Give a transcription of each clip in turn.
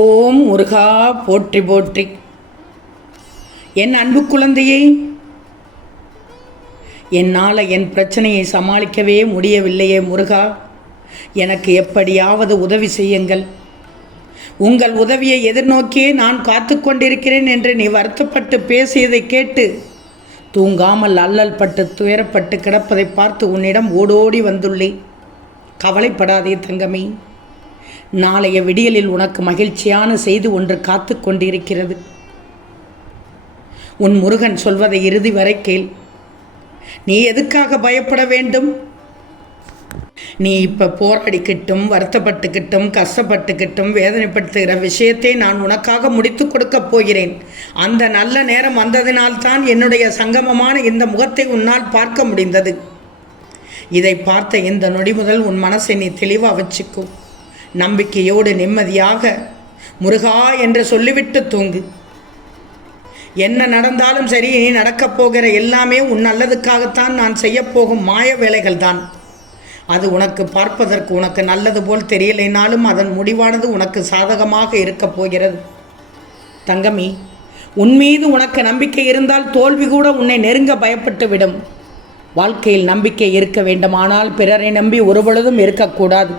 ஓம் முருகா போற்றி போற்றி. என் அன்பு குழந்தையே, என்னால் என் பிரச்சனையை சமாளிக்கவே முடியவில்லையே முருகா, எனக்கு எப்படியாவது உதவி செய்யுங்கள். உங்கள் உதவியை எதிர்நோக்கியே நான் காத்து கொண்டிருக்கிறேன் என்று நீ வருத்தப்பட்டு பேசியதை கேட்டு தூங்காமல் அல்லல் பட்டு துயரப்பட்டு கிடப்பதை பார்த்து உன்னிடம் ஓடோடி வந்துள்ளேன். கவலைப்படாதே தங்கமே, நாளைய விடியலில் உனக்கு மகிழ்ச்சியான செய்தி ஒன்று காத்து கொண்டிருக்கிறது. உன் முருகன் சொல்வதை இறுதி வரை கேள். நீ எதுக்காக பயப்பட வேண்டும்? நீ இப்போ போராடிக்கிட்டும் வருத்தப்பட்டுக்கிட்டும் கஷ்டப்பட்டுக்கிட்டும் வேதனைப்படுத்துகிற விஷயத்தை நான் உனக்காக முடித்து கொடுக்கப் போகிறேன். அந்த நல்ல நேரம் வந்ததினால்தான் என்னுடைய சங்கமமான இந்த முகத்தை உன்னால் பார்க்க முடிந்தது. இதை பார்த்த இந்த நொடி முதல் உன் மனசை நீ தெளிவாக வச்சுக்கோ. நம்பிக்கையோடு நிம்மதியாக முருகா என்று சொல்லிவிட்டு தூங்கு. என்ன நடந்தாலும் சரி, நீ நடக்கப் போகிற எல்லாமே உன் நல்லதுக்காகத்தான் நான் செய்யப்போகும் மாய வேலைகள் தான். அது உனக்கு பார்ப்பதற்கு உனக்கு நல்லது போல் தெரியலைனாலும் அதன் முடிவானது உனக்கு சாதகமாக இருக்கப் போகிறது. தங்கமி, உன் மீது உனக்கு நம்பிக்கை இருந்தால் தோல்வி கூட உன்னை நெருங்க பயப்பட்டு விடும். வாழ்க்கையில் நம்பிக்கை இருக்க வேண்டுமானால் பிறரை நம்பி ஒருபொழுதும் இருக்கக்கூடாது.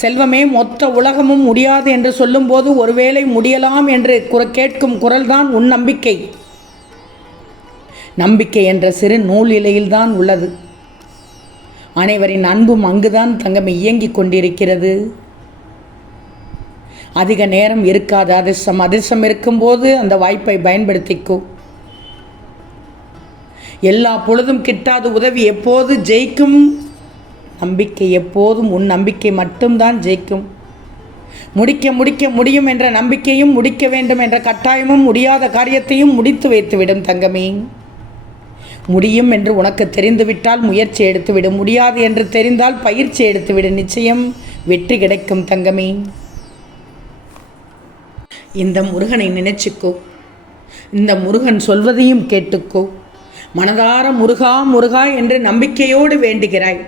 செல்வமே, மொத்த உலகமும் முடியாது என்று சொல்லும்போது ஒருவேளை முடியலாம் என்று கேட்கும் குரல்தான் உன் நம்பிக்கை. நம்பிக்கை என்ற சிறு நூல் இலையில்தான் உள்ளது. அனைவரின் அன்பும் அங்குதான் தங்கமே இயங்கிக் கொண்டிருக்கிறது. அதிக நேரம் இருக்காது அதிர்ஷ்டம். அதிர்ஷ்டம் இருக்கும்போது அந்த வாய்ப்பை பயன்படுத்திக்கோ. எல்லா பொழுதும் கிட்டாத உதவி எப்போது ஜெயிக்கும்? நம்பிக்கை எப்போதும் உன் நம்பிக்கை மட்டும்தான் ஜெயிக்கும். முடிக்க முடியும் என்ற நம்பிக்கையும் முடிக்க வேண்டும் என்ற கட்டாயமும் முடியாத காரியத்தையும் முடித்து வைத்துவிடும் தங்கமே. முடியும் என்று உனக்கு தெரிந்துவிட்டால் முயற்சி எடுத்துவிடு. முடியாது என்று தெரிந்தால் பயிற்சி எடுத்துவிடு. நிச்சயம் வெற்றி கிடைக்கும் தங்கமே. இந்த முருகனை நினைச்சுக்கோ. இந்த முருகன் சொல்வதையும் கேட்டுக்கோ. மனதார முருகா முருகா என்று நம்பிக்கையோடு வேண்டுகிறாய்.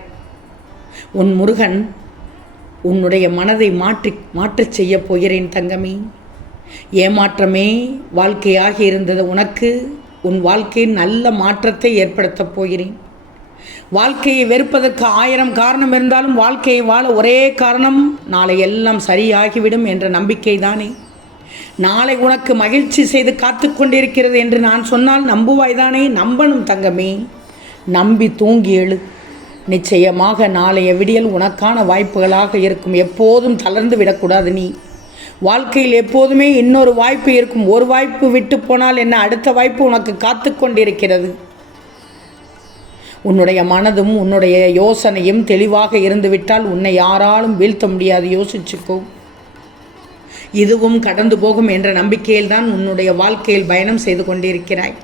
உன் முருகன் உன்னுடைய மனதை மாற்றச் செய்ய போகிறேன் தங்கமே. ஏமாற்றமே வாழ்க்கையாக இருந்தது உனக்கு உன் வாழ்க்கையில் நல்ல மாற்றத்தை ஏற்படுத்தப் போகிறேன். வாழ்க்கையை வெறுப்பதற்கு 1000 காரணம் இருந்தாலும் வாழ்க்கையை வாழ ஒரே காரணம், நாளை எல்லாம் சரியாகிவிடும் என்ற நம்பிக்கை தானே. நாளை உனக்கு மகிழ்ச்சி செய்து காத்து கொண்டிருக்கிறது என்று நான் சொன்னால் நம்புவாய்தானே? நம்பணும் தங்கமே. நம்பி தூங்கி எழு. நிச்சயமாக நாளைய விடியல் உனக்கான வாய்ப்புகளாக இருக்கும். எப்போதும் தளர்ந்து விடக்கூடாது. நீ வாழ்க்கையில் எப்போதுமே இன்னொரு வாய்ப்பு இருக்கும். ஒரு வாய்ப்பு விட்டு போனால் என்ன, அடுத்த வாய்ப்பு உனக்கு காத்து கொண்டிருக்கிறது. உன்னுடைய மனதும் உன்னுடைய யோசனையும் தெளிவாக இருந்துவிட்டால் உன்னை யாராலும் வீழ்த்த முடியாது. யோசிச்சுக்கோ. இதுவும் கடந்து போகும் என்ற நம்பிக்கையில் தான் உன்னுடைய வாழ்க்கையில் பயணம் செய்து கொண்டிருக்கிறாய்.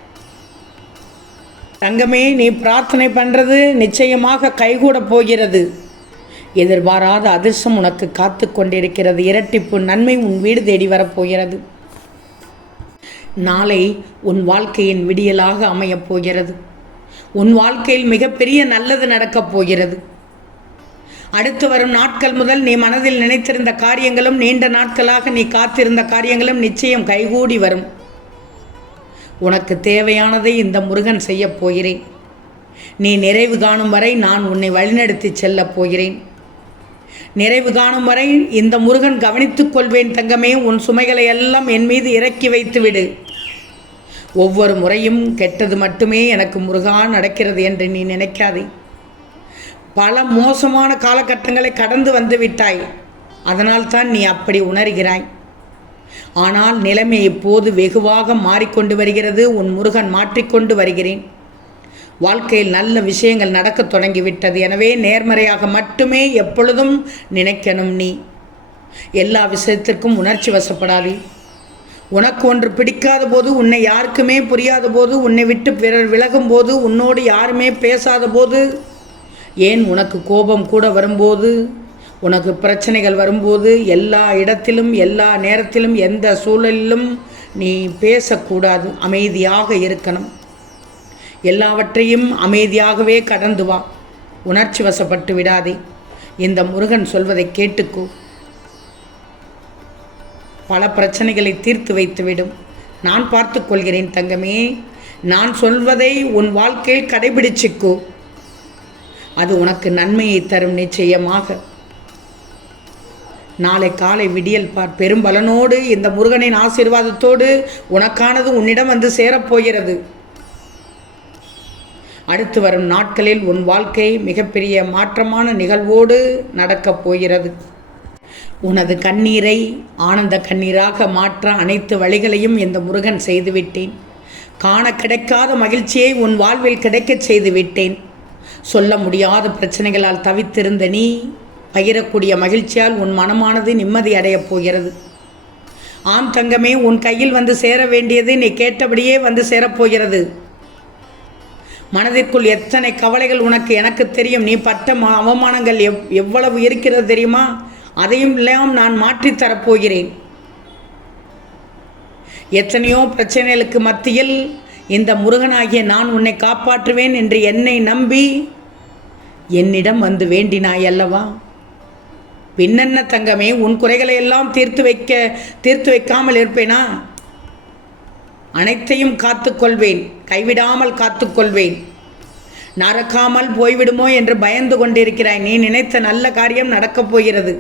தங்கமே, நீ பிரார்த்தனை பண்ணுறது நிச்சயமாக கைகூட போகிறது. எதிர்பாராத அதிர்ஷ்டம் உனக்கு காத்து கொண்டிருக்கிறது. இரட்டிப்பு நன்மை உன் வீடு தேடி வரப்போகிறது. நாளை உன் வாழ்க்கையின் விடியலாக அமையப் போகிறது. உன் வாழ்க்கையில் மிகப்பெரிய நல்லது நடக்கப் போகிறது. அடுத்து வரும் நாட்கள் முதல் நீ மனதில் நினைத்திருந்த காரியங்களும் நீண்ட நாட்களாக நீ காத்திருந்த காரியங்களும் நிச்சயம் கைகூடி வரும். உனக்கு தேவையானதை இந்த முருகன் செய்யப் போகிறேன். நீ நிறைவு காணும் வரை நான் உன்னை வழிநடத்தி செல்லப் போகிறேன். நிறைவு காணும் வரை இந்த முருகன் கவனித்துக் கொள்வேன் தங்கமே. உன் சுமைகளை எல்லாம் என் மீது இறக்கி வைத்து விடு. ஒவ்வொரு முறையும் கெட்டது மட்டுமே எனக்கு முருகா நடக்கிறது என்று நீ நினைக்காதே. பல மோசமான காலகட்டங்களை கடந்து வந்து விட்டாய். அதனால்தான் நீ அப்படி உணர்கிறாய். ஆனால் நிலைமை இப்போது வெகுவாக மாறிக்கொண்டு வருகிறது. உன் முருகன் மாற்றிக்கொண்டு வருகிறேன். வாழ்க்கையில் நல்ல விஷயங்கள் நடக்க தொடங்கிவிட்டது. எனவே நேர்மறையாக மட்டுமே எப்பொழுதும் நினைக்கணும். நீ எல்லா விஷயத்திற்கும் உணர்ச்சி வசப்படாதே. உனக்கு ஒன்று பிடிக்காத போது, உன்னை யாருக்குமே புரியாத போது, உன்னை விட்டு பிறர் விலகும் போது, உன்னோடு யாருமே பேசாத போது, ஏன் உனக்கு கோபம் கூட வரும்போது, உனக்கு பிரச்சனைகள் வரும்போது, எல்லா இடத்திலும் எல்லா நேரத்திலும் எந்த சூழலிலும் நீ பேசக்கூடாது. அமைதியாக இருக்கணும். எல்லாவற்றையும் அமைதியாகவே கடந்து வா. உணர்ச்சி வசப்பட்டு விடாதே. இந்த முருகன் சொல்வதை கேட்டுக்கோ. பல பிரச்சனைகளை தீர்த்து வைத்துவிடும். நான் பார்த்து கொள்கிறேன் தங்கமே. நான் சொல்வதை உன் வாழ்க்கையில் கடைபிடிச்சிக்கோ. அது உனக்கு நன்மையை தரும் நிச்சயமாக. நாளை காலை விடியல் பார். பெரும்பலனோடு இந்த முருகனின் ஆசீர்வாதத்தோடு உனக்கானது உன்னிடம் வந்து சேரப்போகிறது. அடுத்து வரும் நாட்களில் உன் வாழ்க்கை மிகப்பெரிய மாற்றமான நிகழ்வோடு நடக்கப் போகிறது. உனது கண்ணீரை ஆனந்த கண்ணீராக மாற்ற அனைத்து வழிகளையும் இந்த முருகன் செய்துவிட்டேன். காண கிடைக்காத மகிழ்ச்சியை உன் வாழ்வில் கிடைக்கச் செய்துவிட்டேன். சொல்ல முடியாத பிரச்சனைகளால் தவித்திருந்த நீ பகிரக்கூடிய மகிழ்ச்சியால் உன் மனமானது நிம்மதி அடையப் போகிறது. ஆம் தங்கமே, உன் கையில் வந்து சேர வேண்டியது நீ கேட்டபடியே வந்து சேரப்போகிறது. மனதிற்குள் எத்தனை கவலைகள் உனக்கு எனக்கு தெரியும். நீ பட்ட அவமானங்கள் எவ்வளவு இருக்கிறது தெரியுமா? அதையும் எல்லாம் நான் மாற்றித்தரப்போகிறேன். எத்தனையோ பிரச்சனைகளுக்கு மத்தியில் இந்த முருகனாகிய நான் உன்னை காப்பாற்றுவேன் என்று என்னை நம்பி என்னிடம் வந்து வேண்டினாய் அல்லவா? பின்னென்ன தங்கமே, உன் குறைகளை எல்லாம் தீர்த்து வைக்காமல் இருப்பேனா? அனைத்தையும் காத்துக்கொள்வேன், கைவிடாமல் காத்துக்கொள்வேன். நடக்காமல் போய்விடுமோ என்று பயந்து கொண்டிருக்கிறாய். நீ நினைத்த நல்ல காரியம் நடக்கப் போகிறது.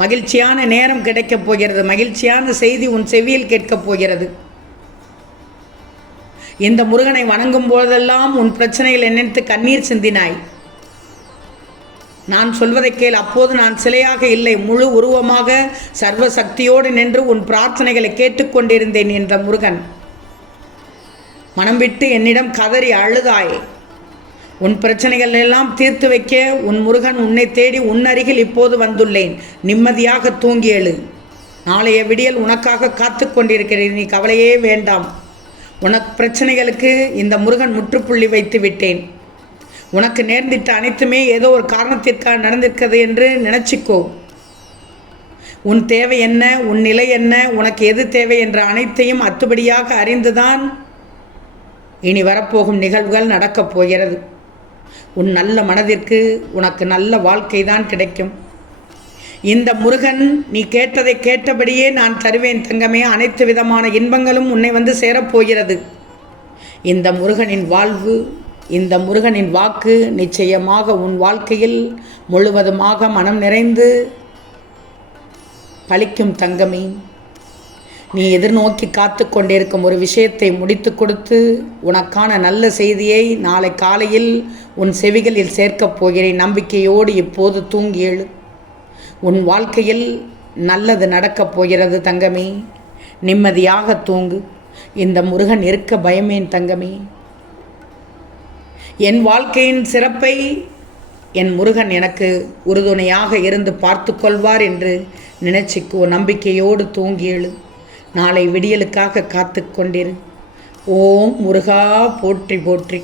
மகிழ்ச்சியான நேரம் கிடைக்கப் போகிறது. மகிழ்ச்சியான செய்தி உன் செவியில் கேட்கப் போகிறது. இந்த முருகனை வணங்கும் போதெல்லாம் உன் பிரச்சனைகளை நினைத்து கண்ணீர் சிந்தினாய். நான் சொல்வதை கேள். அப்போது நான் சிலையாக இல்லை, முழு உருவமாக சர்வ சக்தியோடு நின்று உன் பிரார்த்தனைகளை கேட்டுக்கொண்டிருந்தேன் என்ற முருகன். மனம் விட்டு என்னிடம் கதறி அழுதாய். உன் பிரச்சனைகள் எல்லாம் தீர்த்து வைக்க உன் முருகன் உன்னை தேடி உன் அருகில் இப்போது வந்துள்ளேன். நிம்மதியாக தூங்கி எழு. நாளைய விடியல் உனக்காக காத்து கொண்டிருக்கிறேன். நீ கவலையே வேண்டாம். உனக்கு பிரச்சனைகளுக்கு இந்த முருகன் முற்றுப்புள்ளி வைத்து விட்டேன். உனக்கு நேர்ந்திட்ட அனைத்துமே ஏதோ ஒரு காரணத்திற்காக நடந்திருக்கிறது என்று நினச்சிக்கோ. உன் தேவை என்ன, உன் நிலை என்ன, உனக்கு எது தேவை என்ற அனைத்தையும் அத்துபடியாக அறிந்துதான் இனி வரப்போகும் நிகழ்வுகள் நடக்கப் போகிறது. உன் நல்ல மனதிற்கு உனக்கு நல்ல வாழ்க்கை தான் கிடைக்கும். இந்த முருகன் நீ கேட்டதை கேட்டபடியே நான் தருவேன் தங்கமே. அனைத்து விதமான இன்பங்களும் உன்னை வந்து சேரப்போகிறது. இந்த முருகனின் வாழ்வு, இந்த முருகனின் வாக்கு நிச்சயமாக உன் வாழ்க்கையில் முழுவதுமாக மனம் நிறைந்து பலிக்கும் தங்கமே. நீ எதிர்நோக்கி காத்து கொண்டிருக்கும் ஒரு விஷயத்தை முடித்து கொடுத்து உனக்கான நல்ல செய்தியை நாளை காலையில் உன் செவிகளில் சேர்க்கப் போகிறேன். நம்பிக்கையோடு இப்போது தூங்கி எழு. உன் வாழ்க்கையில் நல்லது நடக்கப் போகிறது தங்கமே. நிம்மதியாக தூங்கு. இந்த முருகன் இருக்க பயமேன் தங்கமே. என் வாழ்க்கையின் சிறப்பை என் முருகன் எனக்கு உறுதுணையாக இருந்து பார்த்து கொள்வார் என்று நினைச்சிக்கோ. நம்பிக்கையோடு தூங்கி எழு. நாளை விடியலுக்காக காத்து கொண்டிரு. ஓம் முருகா போற்றி போற்றி.